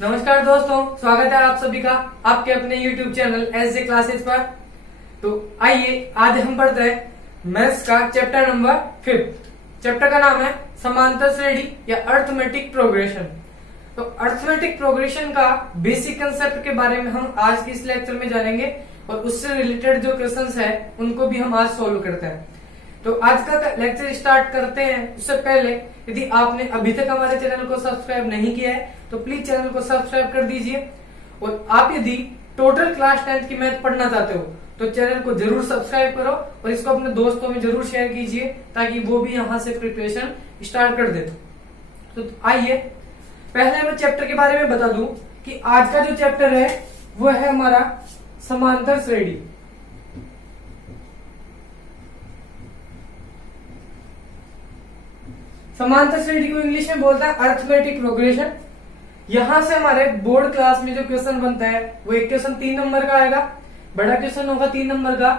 नमस्कार दोस्तों, स्वागत है आप सभी का आपके अपने YouTube चैनल एसजे क्लासेस पर। तो आइए आज हम पढ़ते हैं मैथ्स का चैप्टर नंबर 5। चैप्टर का नाम है समांतर श्रेणी या अर्थमेटिक प्रोग्रेशन। तो अर्थमेटिक प्रोग्रेशन का बेसिक कंसेप्ट के बारे में हम आज के इस लेक्चर में जानेंगे और उससे रिलेटेड जो क्वेश्चंस है उनको भी हम आज सोल्व करते हैं। तो आज का लेक्चर स्टार्ट करते हैं उससे पहले यदि आपने अभी तक हमारे चैनल को सब्सक्राइब नहीं किया है तो प्लीज चैनल को सब्सक्राइब कर दीजिए। और आप यदि टोटल क्लास 10th की मैथ पढ़ना चाहते हो तो चैनल को जरूर सब्सक्राइब करो और इसको अपने दोस्तों में जरूर शेयर कीजिए ताकि वो भी यहाँ से प्रिपरेशन स्टार्ट कर दे। तो आइए पहले मैं चैप्टर के बारे में बता दूं कि आज का जो चैप्टर है वो है हमारा समांतर श्रेणी। समांतर श्रेणी को इंग्लिश में बोलता है अर्थमेटिक प्रोग्रेशन। यहां से हमारे बोर्ड क्लास में जो क्वेश्चन बनता है वो एक क्वेश्चन 3 नंबर का आएगा, बड़ा क्वेश्चन होगा 3 नंबर का,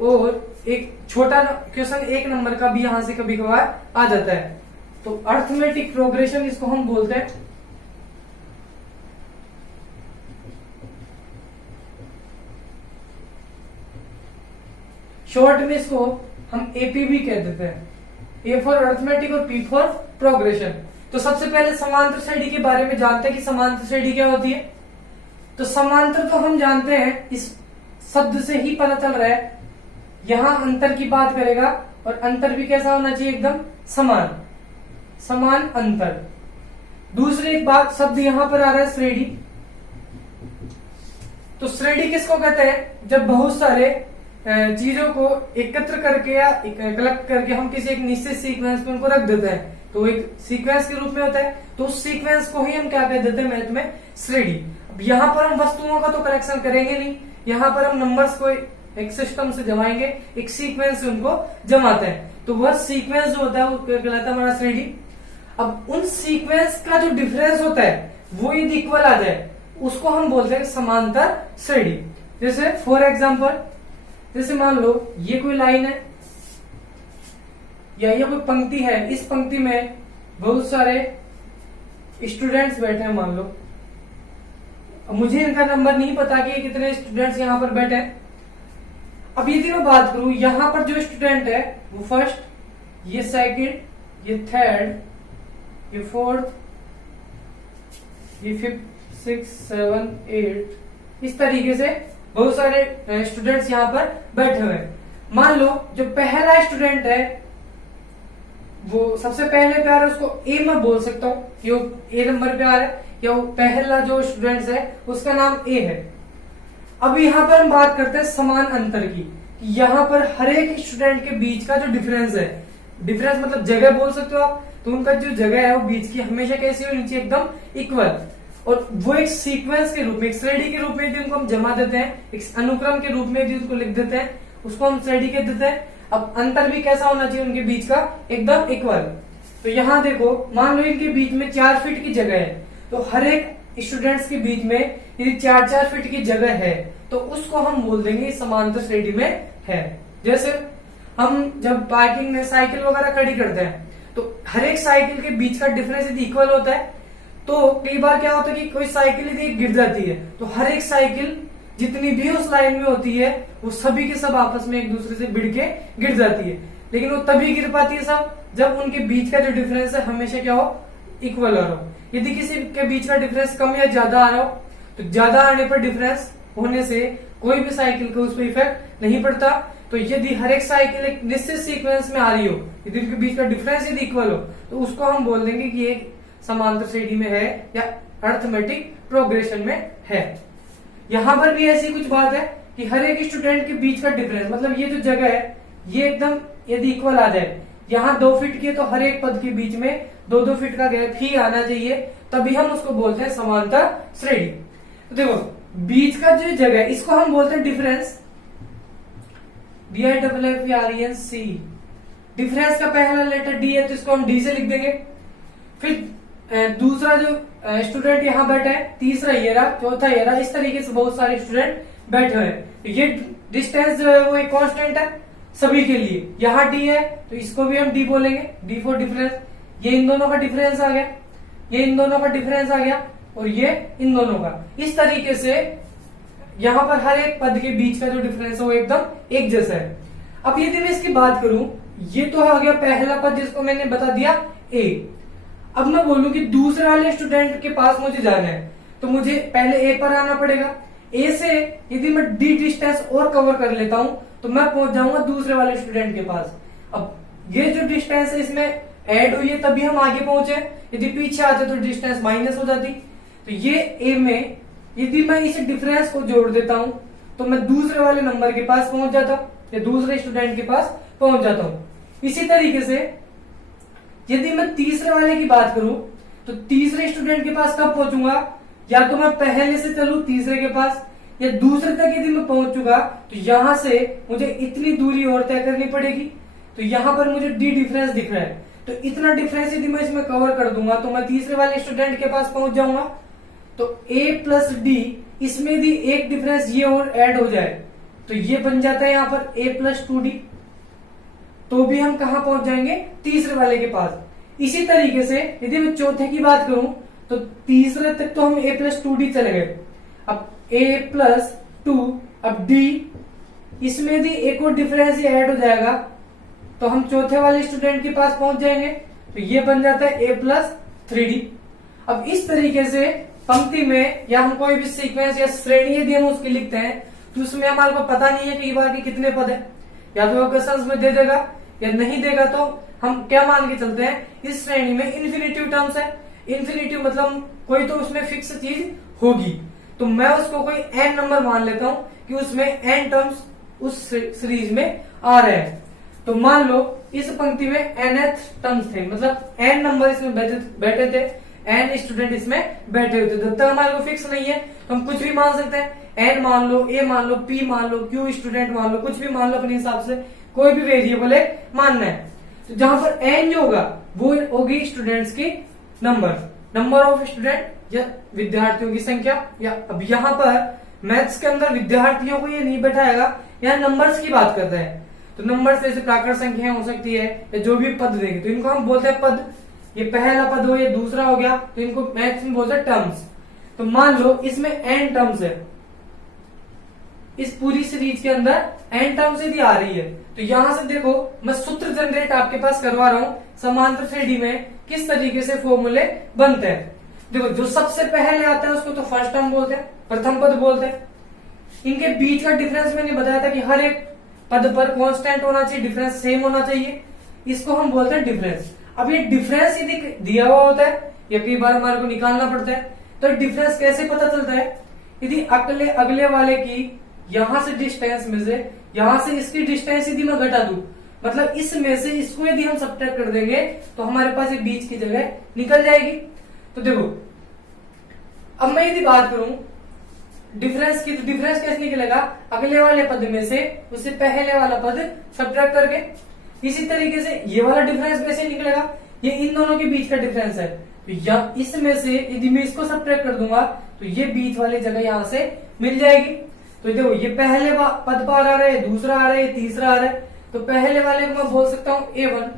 और एक छोटा क्वेश्चन 1 नंबर का भी यहां से कभी कभार आ जाता है। तो अर्थमेटिक प्रोग्रेशन इसको हम बोलते हैं। शॉर्ट में इसको हम एपी भी कह देते हैं, ए फॉर अर्थमेटिक और पी फॉर प्रोग्रेशन। तो सबसे पहले समांतर श्रेणी के बारे में जानते हैं कि समांतर श्रेणी क्या होती है। तो समांतर तो हम जानते हैं, इस शब्द से ही पता चल रहा है। यहां अंतर की बात करेगा और अंतर भी कैसा होना चाहिए, एकदम समान, समान अंतर। दूसरी एक बात, शब्द यहां पर आ रहा है श्रेणी। तो श्रेणी किसको कहते हैं, जब बहुत सारे चीजों को एकत्र करके या कलेक्ट करके हम किसी एक निश्चित सीक्वेंस में उनको रख देते हैं तो एक सीक्वेंस के रूप में होता है। तो उस सीक्वेंस को ही हम क्या कह देते हैं मैथ में, श्रेणी। अब यहाँ पर हम वस्तुओं का तो कलेक्शन करेंगे नहीं, यहाँ पर हम नंबर्स को एक सिस्टम से जमाएंगे, एक सीक्वेंस से उनको जमाते हैं। तो वह सीक्वेंस जो होता है वो कहलाता है हमारा श्रेणी। अब उन सीक्वेंस का जो डिफरेंस होता है वो यदि इक्वल आ जाए उसको हम बोलते हैं समांतर श्रेणी। जैसे फॉर एग्जाम्पल, जैसे मान लो ये कोई लाइन है या ये कोई पंक्ति है, इस पंक्ति में बहुत सारे स्टूडेंट्स बैठे हैं मान लो। अब मुझे इनका नंबर नहीं पता कि कितने स्टूडेंट्स यहाँ पर बैठे हैं। अब यदि मैं बात करूं, यहाँ पर जो स्टूडेंट है वो फर्स्ट, ये सेकंड, ये थर्ड, ये फोर्थ, ये फिफ्थ, 6, 7, 8, इस तरीके से बहुत सारे स्टूडेंट्स यहाँ पर बैठे हुए हैं। मान लो जो पहला स्टूडेंट है वो सबसे पहले पे आ रहा है, उसको ए मैं बोल सकता हूँ कि वो ए नंबर पे आ रहा है, या वो पहला जो स्टूडेंट्स है उसका नाम ए है। अब यहाँ पर हम बात करते हैं समान अंतर की, कि यहाँ पर हर एक स्टूडेंट के बीच का जो डिफरेंस है, डिफरेंस मतलब जगह बोल सकते हो आप, तो उनका जो जगह है वो बीच की हमेशा कैसी होनी चाहिए, एकदम इक्वल। और वो एक सीक्वेंस के रूप में, एक श्रेणी के रूप में यदि उनको हम जमा देते हैं, एक अनुक्रम के रूप में यदि उसको लिख देते हैं, उसको हम श्रेणी कह देते हैं। अब अंतर भी कैसा होना चाहिए उनके बीच का, एकदम इक्वल। तो यहाँ देखो, मान लो इनके बीच में 4 फीट की जगह है, तो हर एक स्टूडेंट्स के बीच में यदि 4-4 फीट की जगह है तो उसको हम बोल देंगे समांतर श्रेणी में है। जैसे हम जब पार्किंग में साइकिल वगैरह खड़ी करते हैं तो हर एक साइकिल के बीच का डिफरेंस यदि इक्वल होता है तो कई बार क्या होता है कि कोई साइकिल यदि गिर जाती है तो हर एक साइकिल जितनी भी उस लाइन में होती है वो सभी के सब आपस में एक दूसरे से भिड़ के गिर जाती है। लेकिन वो तभी गिर पाती है सब जब उनके बीच का जो डिफरेंस है हमेशा क्या हो, इक्वल आ रहा हो। यदि किसी के बीच का डिफरेंस कम या ज्यादा आ रहा हो तो ज्यादा आने पर डिफरेंस होने से कोई भी साइकिल को उस पर इफेक्ट नहीं पड़ता। तो यदि हर एक साइकिल एक निश्चित सीक्वेंस में आ रही हो, यदि उनके बीच का डिफरेंस यदि इक्वल हो तो उसको हम बोल देंगे कि एक समांतर श्रेणी में है या अर्थमेटिक प्रोग्रेशन में है। यहां पर भी ऐसी कुछ बात है कि हर एक स्टूडेंट के बीच का डिफरेंस, मतलब ये जो जगह है ये एकदम यदि इक्वल आ जाए, यहाँ 2 फीट की है तो हर एक पद के बीच में 2-2 फीट का गैप ही आना चाहिए, तभी हम उसको बोलते हैं समांतर श्रेणी। तो देखो बीच का जो जगह है इसको हम बोलते हैं डिफरेंस, DIFFERENC। डिफरेंस का पहला लेटर डी है तो इसको हम डी से लिख देंगे। फिर दूसरा जो स्टूडेंट यहाँ बैठा है, तीसरा ये रहा, चौथा ये रहा, इस तरीके से बहुत सारे स्टूडेंट बैठे हुए हैं। ये डिस्टेंस जो है वो एक कांस्टेंट है सभी के लिए। यहाँ डी है तो इसको भी हम डी बोलेंगे, डी फॉर डिफरेंस। ये इन दोनों का डिफरेंस आ गया, ये इन दोनों का डिफरेंस आ गया। और ये इन दोनों का। इस तरीके से यहाँ पर हर एक पद के बीच का जो डिफरेंस है वो एकदम एक जैसा है। अब यदि मैं इसकी बात करूं, ये तो आ गया पहला पद जिसको मैंने बता दिया ए। अब मैं बोलूं कि दूसरे वाले स्टूडेंट के पास मुझे जाना है, तो मुझे पहले ए पर आना पड़ेगा। ए से यदि मैं डी डिस्टेंस और कवर कर लेता हूं तो मैं पहुंच जाऊंगा दूसरे वाले स्टूडेंट के पास। अब ये जो डिस्टेंस है इसमें ऐड हुई है तभी हम आगे पहुंचे, यदि पीछे आते तो डिस्टेंस माइनस हो जाती। तो ये ए में यदि मैं इस डिफरेंस को जोड़ देता हूं तो मैं दूसरे वाले नंबर के पास पहुंच जाता या दूसरे स्टूडेंट के पास पहुंच जाता हूं। इसी तरीके से यदि मैं तीसरे वाले की बात करूं तो तीसरे स्टूडेंट के पास कब पहुंचूंगा, या तो मैं पहले से चलूं तीसरे के पास, या दूसरे तक यदि मैं पहुंच चुका तो यहां से मुझे इतनी दूरी और तय करनी पड़ेगी। तो यहां पर मुझे डी डिफरेंस दिख रहा है, तो इतना डिफरेंस यदि मैं इसमें कवर कर दूंगा तो मैं तीसरे वाले स्टूडेंट के पास पहुंच जाऊंगा। तो a प्लस डी, इसमें भी एक डिफरेंस ये और ऐड हो जाए तो ये बन जाता है यहाँ पर a प्लस 2d, तो भी हम कहा पहुंच जाएंगे तीसरे वाले के पास। इसी तरीके से यदि मैं चौथे की बात करूं तो तीसरे तक तो हम a प्लस 2d चले गए। अब a प्लस 2, अब d, इसमें भी एक और डिफरेंस ऐड हो जाएगा तो हम चौथे वाले स्टूडेंट के पास पहुंच जाएंगे, तो ये बन जाता है a प्लस 3d। अब इस तरीके से पंक्ति में या हम कोई भी सीक्वेंस या श्रेणी यदि हम उसकी लिखते हैं तो उसमें हमारे को पता नहीं है कि बार के कितने पद है, या तो क्वेश्चन में दे देगा या नहीं देगा, तो हम क्या मान के चलते हैं इस श्रेणी में इन्फिनिटिव टर्म्स है। इन्फिनिटिव मतलब कोई तो उसमें फिक्स चीज होगी, तो मैं उसको कोई n नंबर मान लेता हूं कि उसमें n टर्म्स उस सीरीज में आ रहे हैं। तो मान लो इस पंक्ति में nth टर्म्स थे, मतलब n नंबर इसमें बैठे थे, n स्टूडेंट इसमें बैठे हुए थे। जब तक हमारे को फिक्स नहीं है तो हम कुछ भी मान सकते हैं, n मान लो, a मान लो, p मान लो, q स्टूडेंट मान लो, कुछ भी मान लो, अपने हिसाब से कोई भी वेरिएबल है मानना है। तो जहां पर n जो होगा वो होगी स्टूडेंट्स की नंबर ऑफ स्टूडेंट या विद्यार्थियों की संख्या। या अब यहाँ पर मैथ्स के अंदर विद्यार्थियों को ये नहीं बैठाएगा, यहाँ नंबर्स की बात करते हैं। तो नंबर्स जैसे प्राकृत संख्या हो सकती है या जो भी पद देंगे तो इनको हम बोलते हैं पद। ये पहला पद हो या दूसरा हो गया तो इनको मैथ्स में बोलते हैं टर्म्स। तो मान लो इसमें n टर्म्स है, इस पूरी सीरीज के अंदर n टर्म्स यदि आ रही है तो यहां से देखो मैं सूत्र जनरेट आपके पास करवा रहा हूं समांतर श्रेणी में किस तरीके से फॉर्मूले बनते हैं। देखो जो सबसे पहले आता है उसको तो फर्स्ट टर्म बोलते हैं, प्रथम पद बोलते हैं। इनके बीच का डिफरेंस मैंने बताया था कि हर एक पद पर कांस्टेंट होना चाहिए, डिफरेंस सेम होना चाहिए, इसको हम बोलते हैं डिफरेंस। अब ये डिफरेंस यदि दिया हुआ होता है या कई बार हमारे को निकालना पड़ता है तो डिफरेंस कैसे पता चलता है, यदि अगले वाले की यहां से डिस्टेंस में से यहां से इसकी डिस्टेंस यदि मैं घटा दूं, मतलब इसमें से इसको यदि हम सब्ट्रैक्ट कर देंगे तो हमारे पास ये बीच की जगह निकल जाएगी। तो देखो अब मैं यदि बात करूं डिफरेंस की, तो डिफरेंस कैसे निकलेगा, अगले वाले पद में से उससे पहले वाला पद सब्ट्रैक्ट करके। इसी तरीके से ये वाला डिफरेंस कैसे निकलेगा, ये इन दोनों के बीच का डिफरेंस है, तो या इसमें से यदि मैं इसको सब्ट्रैक्ट कर दूंगा तो ये बीच वाली जगह यहां से मिल जाएगी। तो देखो ये पहले पद पर आ रहा है, दूसरा आ रहा है, तीसरा आ रहा है, तो पहले वाले को मैं बोल सकता हूँ A1,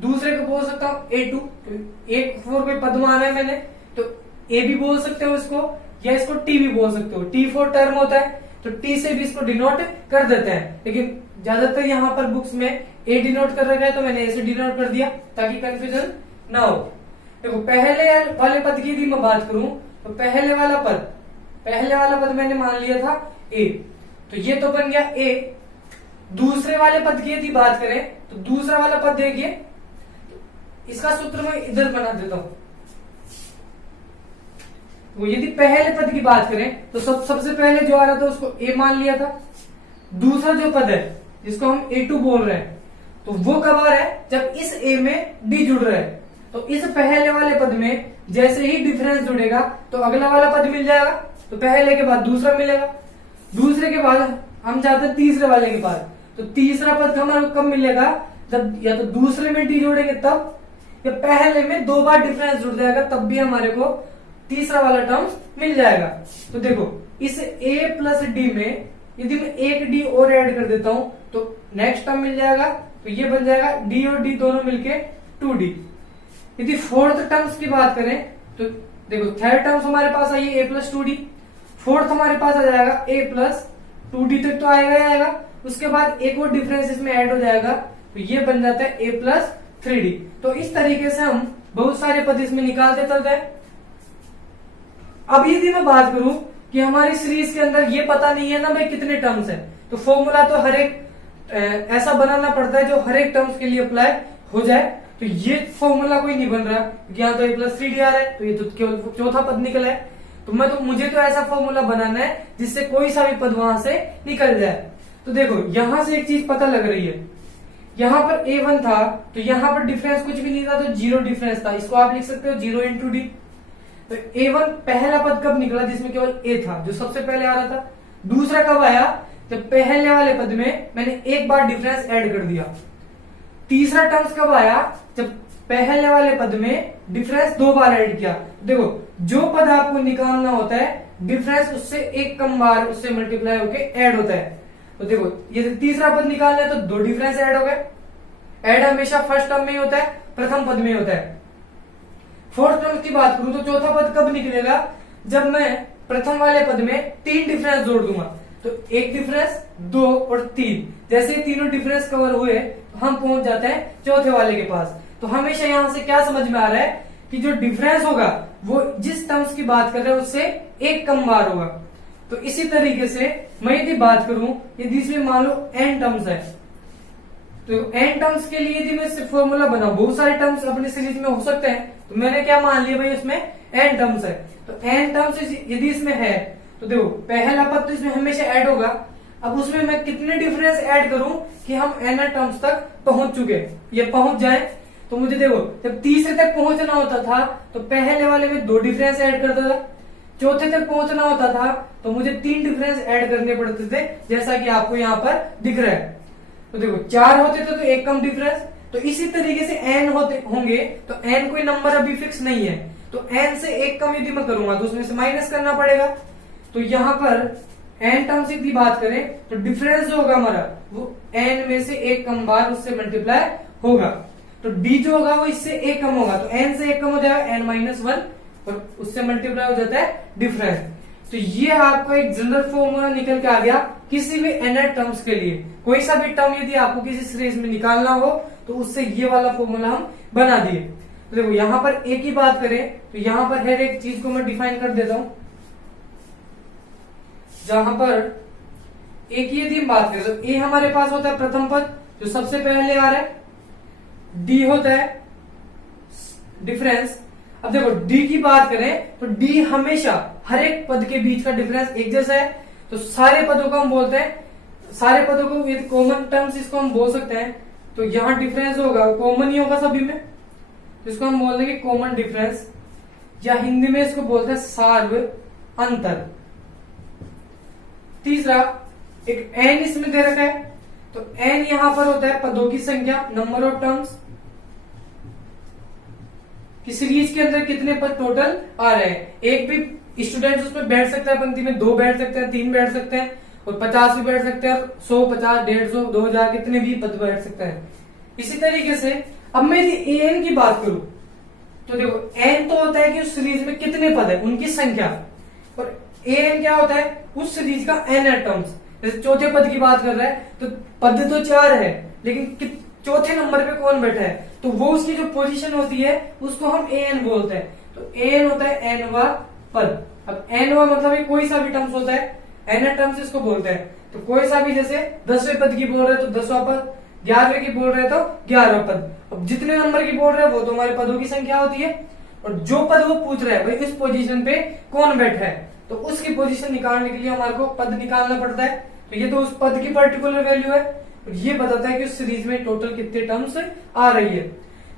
दूसरे को बोल सकता हूँ A2। तो एक फोर कोई पद माना है मैंने तो A भी बोल सकते हो इसको, या इसको T भी बोल सकते हो। T4 टर्म होता है तो T से भी इसको डिनोट कर देते हैं, लेकिन ज्यादातर यहाँ पर बुक्स में A डिनोट कर रखा है तो मैंने A से डिनोट कर दिया ताकि कंफ्यूजन ना हो। देखो पहले वाले पद की यदि मैं बात करूं तो पहले वाला पद मैंने मान लिया था A, तो ये तो बन गया A। दूसरे वाले पद की यदि बात करें तो दूसरा वाला पद देखिए, इसका सूत्र मैं इधर बना देता हूं। तो यदि पहले पद की बात करें तो सबसे पहले जो आ रहा था उसको A मान लिया था। दूसरा जो पद है जिसको हम A2 बोल रहे हैं तो वो कब आ रहा है, जब इस A में D जुड़ रहा है। तो इस पहले वाले पद में जैसे ही डिफरेंस जुड़ेगा तो अगला वाला पद मिल जाएगा, तो पहले के बाद दूसरा मिलेगा, दूसरे के बाद हम जाते हैं तीसरे वाले के पास। तो तीसरा पद हमारे को कब मिलेगा, जब या तो दूसरे में डी जोड़ेंगे तब, या पहले में दो बार डिफरेंस जुड़ जाएगा तब भी हमारे को तीसरा वाला टर्म्स मिल जाएगा। तो देखो इस A प्लस डी में यदि मैं एक डी और ऐड कर देता हूं तो नेक्स्ट टर्म मिल जाएगा, तो ये बन जाएगा डी और डी दोनों मिलके 2D। यदि फोर्थ टर्म्स की बात करें तो देखो थर्ड टर्म्स हमारे पास आई है a प्लस 2d, फोर्थ हमारे पास आ जाएगा a प्लस 2d तक तो आएगा ही आएगा, उसके बाद एक और डिफरेंस इसमें ऐड हो जाएगा, तो ये बन जाता है a प्लस 3d। तो इस तरीके से हम बहुत सारे पद इसमें निकालते चलते हैं। अब यदि मैं बात करूं कि हमारी सीरीज के अंदर ये पता नहीं है ना भाई कितने टर्म्स है, तो फॉर्मूला तो हर एक ऐसा बनाना पड़ता है जो हर एक टर्म्स के लिए अप्लाई हो जाए। तो ये फॉर्मूला कोई नहीं बन रहा, यहाँ तो a प्लस 3d आ रहा है, तो ये तो केवल चौथा पद निकला है। तो मुझे तो ऐसा फॉर्मूला बनाना है जिससे कोई सा भी पद वहां से निकल जाए। तो देखो यहां से एक चीज पता लग रही है, यहाँ पर a1 था तो यहाँ पर डिफरेंस कुछ भी नहीं था, तो 0 डिफरेंस था, इसको आप लिख सकते हो 0 इंटू डी। तो a1 पहला पद कब निकला जिसमें केवल a था, जो सबसे पहले आ रहा था। दूसरा कब आया, जब पहले वाले पद में मैंने एक बार डिफरेंस ऐड कर दिया। तीसरा टर्म्स कब आया, जब पहले वाले पद में डिफरेंस 2 बार ऐड किया। देखो जो पद आपको निकालना होता है डिफरेंस उससे एक कम बार उससे मल्टीप्लाई होके ऐड होता है। तो देखो ये तीसरा पद निकालना है तो 2 डिफरेंस ऐड हो गए। ऐड हमेशा फर्स्ट टर्म में होता है, प्रथम पद में होता है। फोर्थ टर्म की बात करूं तो चौथा पद कब निकलेगा, जब मैं प्रथम वाले पद में 3 डिफरेंस जोड़ दूंगा। तो 1 डिफरेंस, 2 और 3, जैसे ही तीनों डिफरेंस कवर हुए तो हम पहुंच जाते हैं चौथे वाले के पास। तो हमेशा यहां से क्या समझ में आ रहा है कि जो डिफरेंस होगा वो जिस टर्म्स की बात कर रहे हैं उससे एक कम बार होगा। तो इसी तरीके से मैं यदि बात करूं, यदि इसमें मान लो n टर्म्स है, तो n टर्म्स के लिए यदि मैं फॉर्मूला बनाऊं, बहुत सारे टर्म्स अपने सीरीज में हो सकते हैं, तो मैंने क्या मान लिया भाई उसमें n टर्म्स है। तो n टर्म्स यदि इसमें है तो देखो पहला पद तो इसमें हमेशा ऐड होगा। अब उसमें मैं कितने डिफरेंस ऐड करूं कि हम n टर्म्स तक पहुंच चुके, ये पहुंच जाए। तो मुझे देखो जब तीसरे तक पहुंचना होता था तो पहले वाले में 2 डिफरेंस ऐड करता था, चौथे तक पहुंचना होता था तो मुझे 3 डिफरेंस ऐड करने पड़ते थे, जैसा कि आपको यहाँ पर दिख रहा है। तो देखो 4 होते थे तो एक कम डिफरेंस। तो इसी तरीके से n होंगे तो n कोई नंबर अभी फिक्स नहीं है, तो n से एक कम यदि मैं करूंगा तो उसमें से माइनस करना पड़ेगा। तो यहाँ पर n टर्म्स की बात करें तो डिफरेंस जो होगा हमारा वो n में से एक कम बार उससे मल्टीप्लाई होगा। तो d जो होगा वो इससे एक कम होगा, तो n से एक कम हो जाएगा n-1 और उससे मल्टीप्लाई हो जाता है डिफरेंस। तो ये आपका एक जनरल फॉर्मूला निकल के आ गया किसी भी nth टर्म्स के लिए। कोई सा भी टर्म यदि आपको किसी सीरीज में निकालना हो तो उससे ये वाला फॉर्मूला हम बना दिए। तो देखो यहाँ पर a की बात करें तो यहाँ पर हर एक चीज को मैं डिफाइन कर देता हूं। जहां पर a की यदि हम बात करें तो a हमारे पास होता है प्रथम पद जो सबसे पहले आ रहा है, d होता है डिफरेंस। अब देखो d की बात करें तो d हमेशा हर एक पद के बीच का डिफरेंस एक जैसा है। तो सारे पदों को हम बोलते हैं, सारे पदों को यदि कॉमन टर्म्स इसको हम बोल सकते हैं। तो यहाँ डिफरेंस होगा कॉमन ही होगा सभी में, तो इसको हम बोल देंगे कॉमन डिफरेंस, या हिंदी में इसको बोलते हैं सार्व अंतर। तीसरा एक n इसमें दे रखा है, तो n यहां पर होता है पदों की संख्या, नंबर ऑफ टर्म्स कि सीरीज के अंदर कितने पद टोटल आ रहे हैं। एक भी स्टूडेंट उसमें बैठ सकता है, पंक्ति में 2 बैठ सकते हैं, 3 बैठ सकते हैं और 50 भी बैठ सकते हैं, 100, 50, 150, 2000 कितने भी पद बैठ सकते हैं। इसी तरीके से अब मैं यदि an की बात करूं तो देखो n तो होता है कि उस सीरीज में कितने पद है उनकी संख्या, और an क्या होता है उस सीरीज का nth टर्म्स। जैसे चौथे पद की बात कर रहा है तो पद तो 4 है लेकिन चौथे नंबर पे कौन बैठा है, तो वो उसकी जो पोजीशन होती है उसको हम an बोलते हैं। तो an होता है nवा पद। अब nवा मतलब कोई सा भी टर्म्स होता है, nth टर्म्स इसको बोलते हैं। तो कोई सा भी, जैसे 10वें पद की बोल रहे तो 10वां पद, 11वें की बोल रहे तो 11वां पद। अब जितने नंबर की बोल रहे हैं वो तो हमारे पदों की संख्या होती है, और जो पद वो पूछ रहा है भाई इस पोजीशन पे कौन बैठा है तो उसकी पोजीशन निकालने के लिए हमारे को पद निकालना पड़ता है। तो ये तो उस पद की पर्टिकुलर वैल्यू है, और ये बताता है कि उस सीरीज में टोटल कितने टर्म्स आ रही है।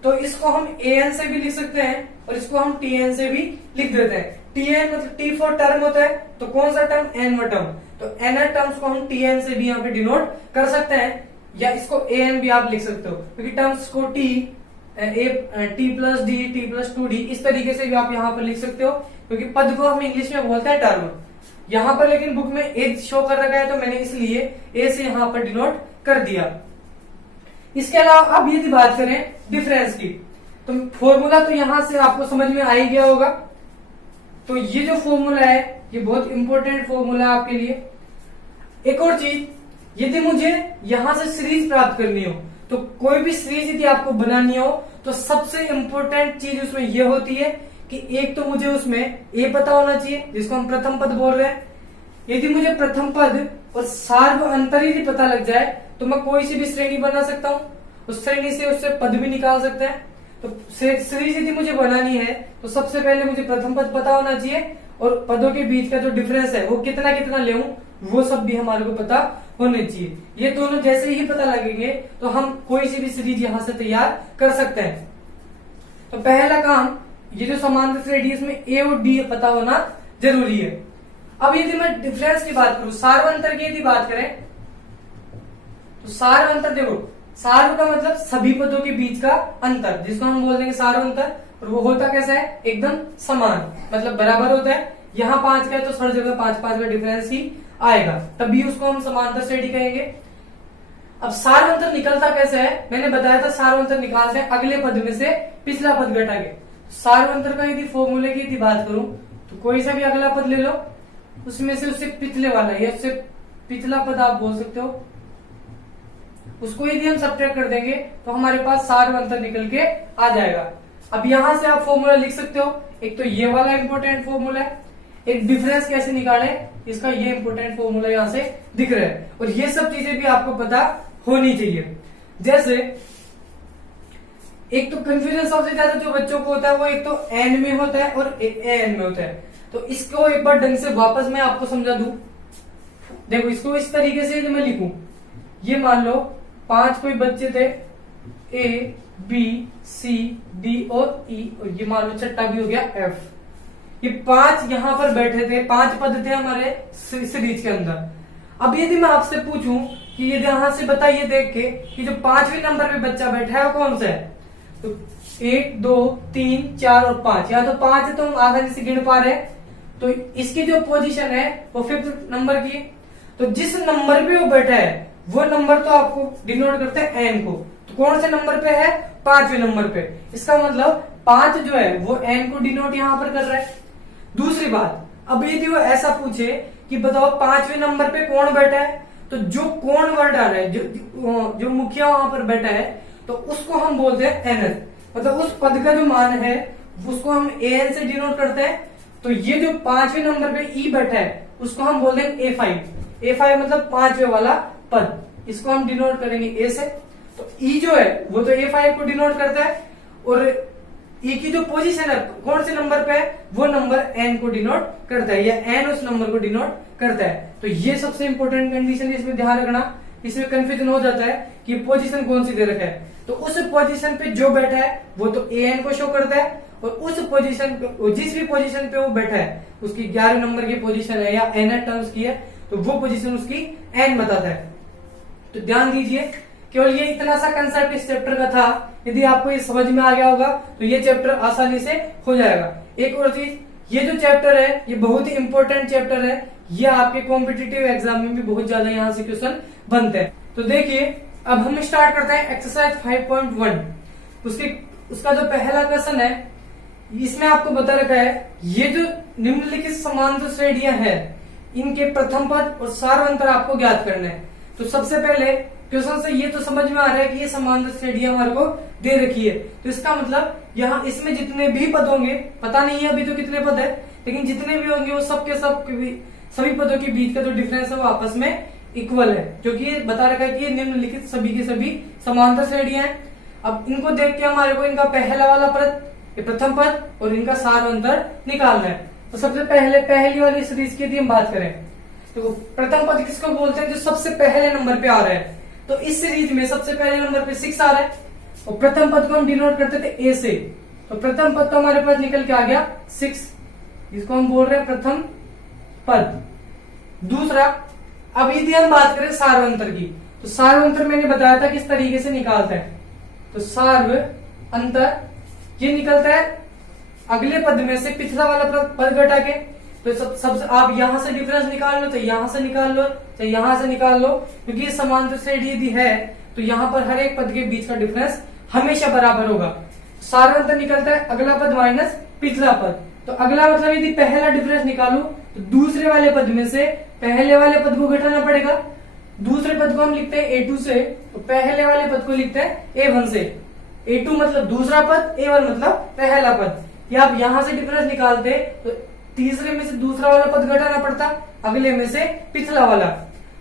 तो इसको हम an से भी लिख सकते हैं और इसको हम tn से भी लिख देते हैं। tn मतलब t फॉर टर्म होता है, तो कौन सा टर्म, nवा टर्म। तो nth टर्म्स को हम tn से भी यहाँ पे डिनोट कर सकते हैं, या इसको an भी आप लिख सकते हो, क्योंकि टर्म्स को t plus d, t plus 2d इस तरीके से भी आप यहाँ पर लिख सकते हो, क्योंकि पद को हम इंग्लिश में बोलते हैं टर्म। यहाँ पर लेकिन बुक में a शो कर रखा है तो मैंने इसलिए a से यहाँ पर डिनोट कर दिया। इसके अलावा अब यदि बात करें डिफरेंस की, तो फॉर्मूला तो यहां से आपको समझ में आ ही गया होगा। तो ये जो फॉर्मूला है ये बहुत इंपॉर्टेंट फॉर्मूला है आपके लिए। एक और चीज, यदि मुझे यहां से सीरीज प्राप्त करनी हो, तो कोई भी सीरीज यदि आपको बनानी हो तो सबसे इंपॉर्टेंट चीज उसमें यह होती है कि एक तो मुझे उसमें ए पता होना चाहिए, जिसको हम प्रथम पद बोल रहे हैं। यदि मुझे प्रथम पद और सार्व अंतर यदि पता लग जाए तो मैं कोई सी भी श्रेणी बना सकता हूं, उस श्रेणी से उससे पद भी निकाल सकते हैं। तो सीरीज यदि मुझे बनानी है तो सबसे पहले मुझे प्रथम पद पता होना चाहिए और पदों के बीच का जो डिफरेंस है वो कितना कितना ले वो सब भी हमारे को पता होने चाहिए। ये दोनों जैसे ही पता लगेंगे तो हम कोई सी भी सीरीज यहां से तैयार कर सकते हैं। तो पहला काम, ये जो समांतर श्रेणी है इसमें ए और डी पता होना जरूरी है। अब यदि मैं डिफरेंस की बात करूं, सार्व अंतर की यदि बात करें तो सार्व अंतर, देखो सार्व का मतलब सभी पदों के बीच का अंतर, जिसको हम बोल देंगे सार्व अंतर। और वो होता कैसा है, एकदम समान, मतलब बराबर होता है। यहाँ 5 का है तो हर जगह 5-5 का डिफरेंस ही आएगा, तभी उसको हम समांतर श्रेणी कहेंगे। अब सार्व अंतर निकलता कैसे है, मैंने बताया था सार्व अंतर निकालते हैं अगले पद में से पिछला पद घटा के। सार्व अंतर का यदि फॉर्मूले की यदि बात करूं तो कोई सा भी अगला पद ले लो, उसमें से उससे पिछले वाला या उससे पिछला पद आप बोल सकते हो, उसको यदि हम सब्ट्रैक्ट कर देंगे तो हमारे पास सार्व अंतर निकल के आ जाएगा। अब यहां से आप फॉर्मूला लिख सकते हो, एक तो ये वाला इंपॉर्टेंट फॉर्मूला है, एक डिफरेंस कैसे निकाले इसका ये इंपॉर्टेंट फॉर्मूला यहां से दिख रहा है। और ये सब चीजें भी आपको पता होनी चाहिए। जैसे एक तो कंफ्यूजन सबसे ज्यादा जो बच्चों को होता है वो एक तो एन में होता है और एन में होता है। तो इसको एक बार ढंग से वापस मैं आपको समझा दूं। देखो इसको इस तरीके से मैं लिखूं, ये मान लो 5 कोई बच्चे थे, ए बी सी डी और ई, और ये मान लो छठा भी हो गया एफ। ये 5 यहां पर बैठे थे, 5 पद थे हमारे सीरीज के अंदर। अब यदि मैं आपसे पूछूं कि यदि यहां से बताइए देख के कि जो 5वें नंबर पे बच्चा बैठा है वो कौन सा है, तो 1 2 3 4 और 5, या तो 5 है तो हम आसानी से गिन पा रहे हैं। तो इसकी जो पोजीशन है वो 5th नंबर की। तो जिस नंबर पे वो बैठा है वो नंबर तो आपको डिनोट करते हैं एन को। तो कौन से नंबर पे है, 5वें नंबर पे। इसका मतलब 5 जो है वो एन को डिनोट यहां पर कर रहा है। दूसरी बात, अब यदि वो ऐसा पूछे कि बताओ 5वें नंबर पे कौन बैठा है, तो जो कौन वर्ड आ रहा है, जो मुखिया वहां पर बैठा है, तो उसको हम बोलते हैं एन। मतलब उस पद का जो मान है उसको हम एन से डिनोट करते हैं। तो ये जो 5वें नंबर पे ई बैठा है उसको हम बोलते हैं A5। A5 मतलब 5वें वाला पद, इसको हम डिनोट करेंगे ए से। तो ई जो है वो तो A5 को डिनोट करता है, और ई की जो पोजीशन है कौन से नंबर पे है वो नंबर एन को डिनोट करता है, या एन उस नंबर को डिनोट करता है। तो ये सबसे इंपॉर्टेंट कंडीशन, इसमें ध्यान रखना। इसमें कंफ्यूजन हो जाता है कि पोजीशन कौन सी दे रखा है, तो उस पोजीशन पे जो बैठा है वो तो एन को शो करता है, और उस पोजीशन पे, जिस भी पोजीशन पे वो बैठा है उसकी 11 नंबर की पोजीशन है या एन टर्म्स की है, तो वो पोजीशन उसकी एन बताता है। तो ध्यान दीजिए, केवल ये इतना सा कंसेप्ट इस चैप्टर का था। यदि आपको ये समझ में आ गया होगा तो ये चैप्टर आसानी से हो जाएगा। एक और चीज, ये जो चैप्टर है ये बहुत ही इंपॉर्टेंट चैप्टर है, ये आपके कॉम्पिटिटिव एग्जाम में भी बहुत ज्यादा यहाँ से क्वेश्चन बनते हैं। तो देखिए अब हम स्टार्ट करते हैं एक्सरसाइज 5.1। उसका जो पहला क्वेश्चन है इसमें आपको बता रखा है, ये जो निम्नलिखित समांतर श्रेणियां हैं इनके प्रथम पद और सार्व अंतर आपको ज्ञात करना है। तो सबसे पहले क्वेश्चन से ये तो समझ में आ रहा है कि ये समांतर श्रेणियां हमारे को दे रखी है, तो इसका मतलब यहाँ इसमें जितने भी पद होंगे, पता नहीं है अभी तो कितने पद है, लेकिन जितने भी होंगे वो सबके सब सभी पदों के बीच का जो डिफरेंस है वो आपस में इक्वल है, क्योंकि ये बता रखा है कि ये निम्नलिखित सभी के सभी समांतर श्रेणियां हैं। अब इनको देख के हमारे को इनका पहला वाला पद, ये प्रथम पद और इनका सार्व अंतर निकालना है। तो सबसे पहले पहली वाली सीरीज की यदि हम बात करें तो प्रथम पद किसको बोलते हैं, जो सबसे पहले नंबर पे आ रहा है। तो इस सीरीज में सबसे पहले नंबर पे 6 आ रहा है, और प्रथम पद को हम डिनोट करते थे ए से। तो प्रथम पद तो हमारे पास निकल के आ गया 6, इसको हम बोल रहे हैं प्रथम पद। दूसरा, अब यदि हम बात करें सार्व अंतर की, तो सार्व अंतर मैंने बताया था किस तरीके से निकालता है। तो सार्व अंतर ये निकलता है अगले पद में से पिछला वाला पद घटा के। तो सब आप यहां से डिफरेंस निकाल लो, तो यहां से निकाल लो, तो यहां से निकाल लो, क्योंकि ये समांतर श्रेणी यदि है तो यहां पर हर एक पद के बीच का डिफरेंस हमेशा बराबर होगा। सार्व अंतर निकलता है अगला पद माइनस पिछला पद। तो अगला मतलब यदि पहला डिफरेंस निकालू तो दूसरे वाले पद में से पहले वाले पद को घटाना पड़ेगा। दूसरे पद को हम लिखते हैं A2 से, तो पहले वाले पद को लिखते हैं A1 से। A2 मतलब दूसरा पद, A1 मतलब पहला पद। या आप यहां से डिफरेंस निकालते तो तीसरे में से दूसरा वाला पद घटाना पड़ता, अगले में से पिछला वाला।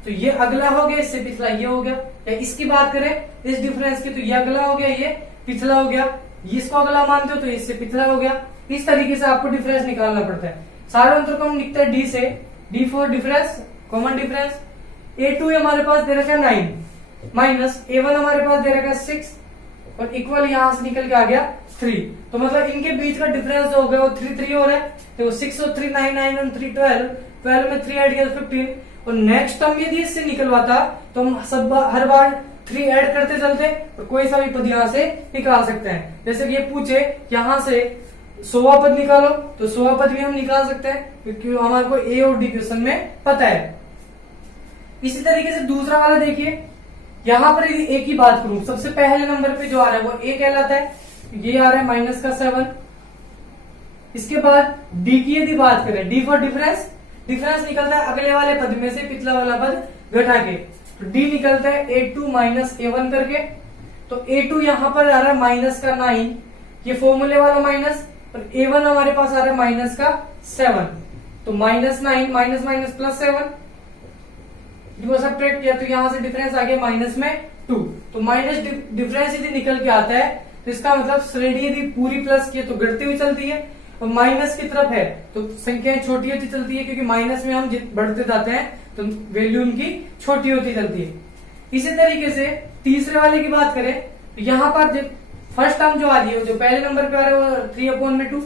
तो ये अगला हो गया, इससे पिछला ये हो गया। या इसकी बात करें इस डिफरेंस की, तो ये अगला हो गया, ये पिछला हो गया। इसको अगला मानते हो तो इससे पिछला हो गया। इस तरीके से आपको डिफरेंस निकालना पड़ता है। सारे अंतर को हम लिखते हैं डी से, D for difference, common difference. A2 हमारे पास दे रखा है 9 माइनस A1 हमारे पास दे रखा है 6 और इक्वल यहां से निकल के आ गया 3। तो मतलब इनके बीच का डिफरेंस जो हो गया वो 3 3 हो रहा है। तो 6 और 3 9, 9 और 3 12, 12 में 3 ऐड किया 15। और नेक्स्ट टर्म यदि इससे निकलवाता तो हम सब हर बार 3 ऐड करते चलते और कोई सा भी पद यहां से निकाल सकते हैं। जैसे कि ये पूछे यहां से 100वां पद निकालो, तो 100वां पद भी हम निकाल सकते हैं क्योंकि हमारे को A और D क्वेश्चन में पता है। इसी तरीके से दूसरा वाला देखिए, यहां पर यदि A की बात करूं, सबसे पहले नंबर पे जो आ रहा है वो A कहलाता है। ये आ रहा है माइनस का 7। इसके बाद D की यदि बात करें, D फॉर डिफरेंस, डिफरेंस निकलता है अगले वाले पद में से पिछला वाला पद घटा के। तो D निकलता है A2 माइनस A1 करके। तो A2 यहां पर आ रहा है माइनस का 9, ये फॉर्मूले वाला माइनस, और A1 हमारे पास आ रहा है माइनस का 7। तो -9 माइनस माइनस प्लस 7 जो सब्ट्रैक्ट किया तो यहां से डिफरेंस आ गया माइनस में 2। तो माइनस डिफरेंस यदि निकल के आता है तो इसका मतलब श्रेणी यदि पूरी प्लस की तो घटती हुई चलती है, और माइनस की तरफ है तो संख्याएं छोटी होती चलती है, क्योंकि माइनस में हम बढ़ते जाते हैं तो वैल्यू उनकी छोटी होती चलती है। इसी तरीके से तीसरे वाले की बात करें तो यहाँ पर फर्स्ट टर्म जो आ रही है, जो पहले नंबर पे आ रहा है वो 3/2।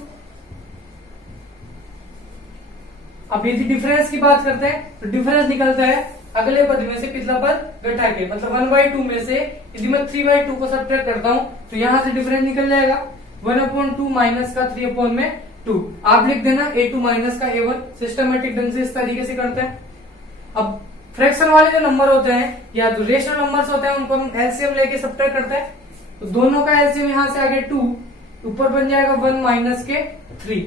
अब यदि डिफरेंस की बात करते हैं तो डिफरेंस निकलता है अगले पद में से पिछला पद घटा के। मतलब 1/2 में से यदि मैं 3/2 को सब्ट्रैक्ट करता हूं तो यहां से डिफरेंस निकल जाएगा 1/2 माइनस का 3/2। आप लिख देना A2 माइनस का A1। सिस्टमेटिक ढंग से इस तरीके से करते हैं। अब फ्रैक्शन वाले जो नंबर होते हैं या जो रेशनल नंबर्स होते हैं उनको हम एलसीएम लेके सब्ट्रैक्ट करते हैं। तो दोनों का एलसीएम यहां से आगे 2, ऊपर बन जाएगा 1 माइनस के 3।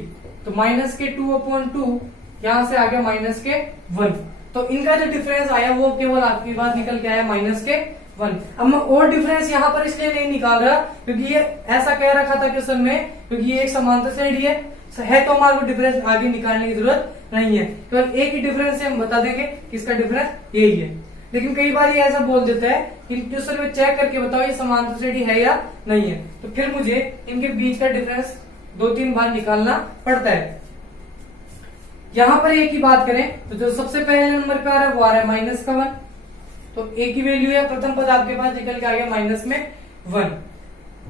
तो माइनस के 2/2 यहां से आ गया माइनस के 1। तो इनका जो डिफरेंस आया वो केवल आपके पास निकल के आया माइनस के 1। अब मैं और डिफरेंस यहाँ पर इसलिए नहीं निकाल रहा क्योंकि ये ऐसा कह रखा था क्वेश्चन में, क्योंकि ये एक समांतर श्रेणी है तो हमारे को डिफरेंस आगे निकालने की जरूरत नहीं है। केवल एक ही डिफरेंस से हम बता देंगे कि इसका डिफरेंस यही है। लेकिन कई बार ये ऐसा बोल देता है कि क्वेश्चन में चेक करके बताओ ये समांतर श्रेणी है या नहीं है, तो फिर मुझे इनके बीच का डिफरेंस 2-3 बार निकालना पड़ता है। यहां पर ए की बात करें तो जो सबसे पहले नंबर पे आ रहा है वो आ रहा है माइनस का 1। तो ए की वैल्यू है, प्रथम पद आपके पास निकल के आ गया माइनस में 1।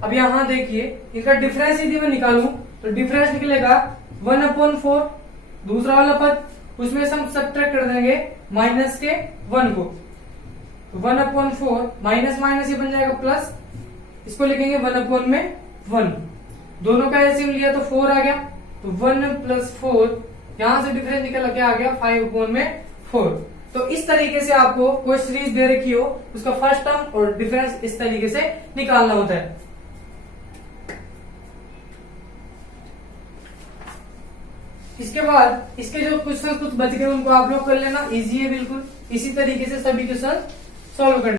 अब यहां देखिए इनका डिफरेंस यदि मैं निकालूं तो डिफरेंस निकलेगा 1/4। दूसरा वाला पद उसमें से हम सब्ट्रैक्ट कर देंगे माइनस के 1 को। 1/4 माइनस माइनस ये बन जाएगा प्लस, इसको लिखेंगे 1/1। दोनों का एलसीएम लिया तो 4 आ गया। तो 1 + 4 यहां से डिफरेंस निकल के आ गया 5/4। तो इस तरीके से आपको कोई सीरीज दे रखी हो उसका फर्स्ट टर्म और डिफरेंस इस तरीके से निकालना होता है। इसके बाद इसके जो क्वेश्चन कुछ बच गए उनको आप लोग कर लेना, इजी है बिल्कुल। इसी तरीके से सभी क्वेश्चन सॉल्व करना।